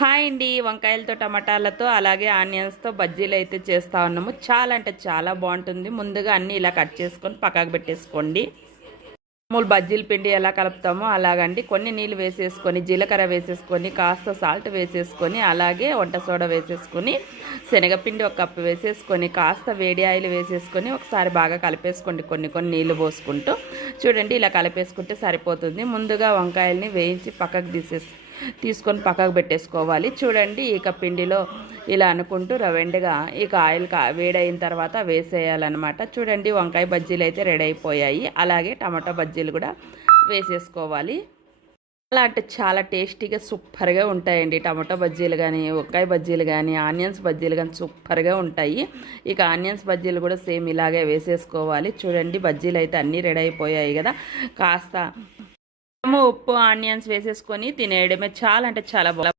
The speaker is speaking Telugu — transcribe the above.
హాయ్ అండి, వంకాయలతో టమాటాలతో అలాగే ఆనియన్స్తో బజ్జీలు అయితే చేస్తూ ఉన్నాము. చాలా అంటే చాలా బాగుంటుంది. ముందుగా అన్నీ ఇలా కట్ చేసుకొని పక్కకు పెట్టేసుకోండి. మామూలు బజ్జీల పిండి ఎలా కలుపుతామో అలాగండి. కొన్ని నీళ్ళు వేసేసుకొని, జీలకర్ర వేసేసుకొని, కాస్త సాల్ట్ వేసేసుకొని, అలాగే వంట సోడా వేసేసుకొని, శనగపిండి ఒక కప్పు వేసేసుకొని, కాస్త వేడి ఆయిల్ వేసేసుకొని ఒకసారి బాగా కలిపేసుకోండి. కొన్ని కొన్ని నీళ్ళు పోసుకుంటూ చూడండి, ఇలా కలిపేసుకుంటే సరిపోతుంది. ముందుగా వంకాయల్ని వేయించి పక్కకు తీసుకొని పక్కకు పెట్టేసుకోవాలి. చూడండి, ఇక పిండిలో ఇలా అనుకుంటూ రవెండుగా ఇక ఆయిల్ వేడైన తర్వాత వేసేయాలన్నమాట. చూడండి, వంకాయ బజ్జీలు అయితే రెడీ అయిపోయాయి. అలాగే టమాటా బజ్జీలు కూడా వేసేసుకోవాలి. అలా అంటే చాలా టేస్టీగా సూపర్గా ఉంటాయండి. టమాటో బజ్జీలు కానీ, వంకాయ బజ్జీలు కానీ, ఆనియన్స్ బజ్జీలు కానీ సూపర్గా ఉంటాయి. ఇక ఆనియన్స్ బజ్జీలు కూడా సేమ్ ఇలాగే వేసేసుకోవాలి. చూడండి, బజ్జీలు అయితే అన్నీ రెడీ అయిపోయాయి కదా. కాస్త ఉప్పు, ఆనియన్స్ వేసేసుకొని తినేయడమే. చాలా అంటే చాలా బాగుంది.